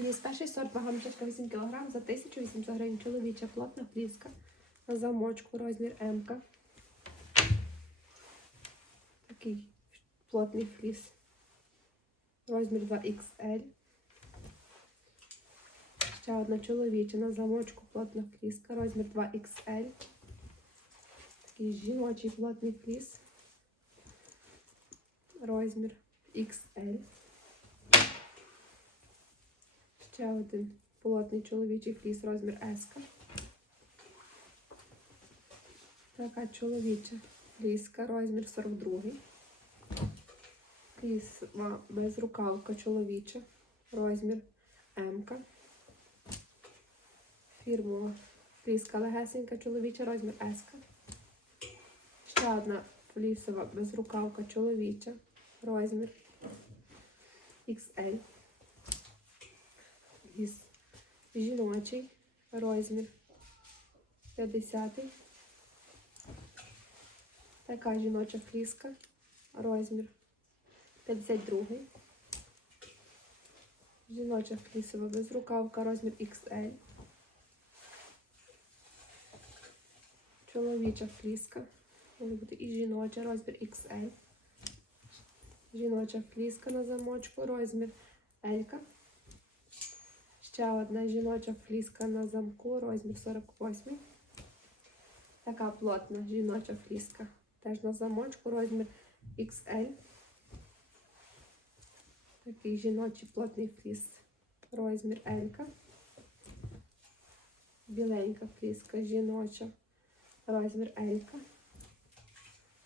Фліс перший сорт, вага мішечка 8 кг за 1800 гривень. Чоловіча плотна фліска на замочку, розмір М. Такий плотний фліс. Розмір 2XL. Ще одна чоловіча на замочку, плотна фліска, розмір 2XL. Такий жіночий плотний фліс. Розмір XL. Ще один плотний чоловічий фліс, розмір S. Така чоловіча фліска, розмір 42. Флісма безрукавка чоловіча, розмір М. Фірмова фліска легесенька чоловіча, розмір S. Ще одна флісова безрукавка чоловіча, розмір XL. Фліс жіночий, розмір 50. Така жіноча фліска, розмір 52. Жіноча флісова безрукавка, розмір XL. Чоловіча фліска. Може бути і жіноча, розмір XL. Жіноча фліска на замочку, розмір L. Ще одна жіноча фліска на замку, розмір 48. Така плотна жіноча фліска. Теж на замочку, розмір XL. Такий жіночий плотний фліс. Розмір L. Біленька фліска жіноча. Розмір L.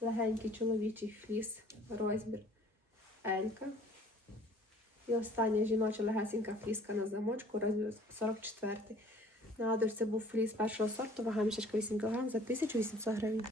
Легенький чоловічий фліс. Розмір L. І остання жіноча легесенька фліска на замочку, розмір 44. Нагадую, це був фліс першого сорту, вага мішечка 8 кг за 1800 гривень.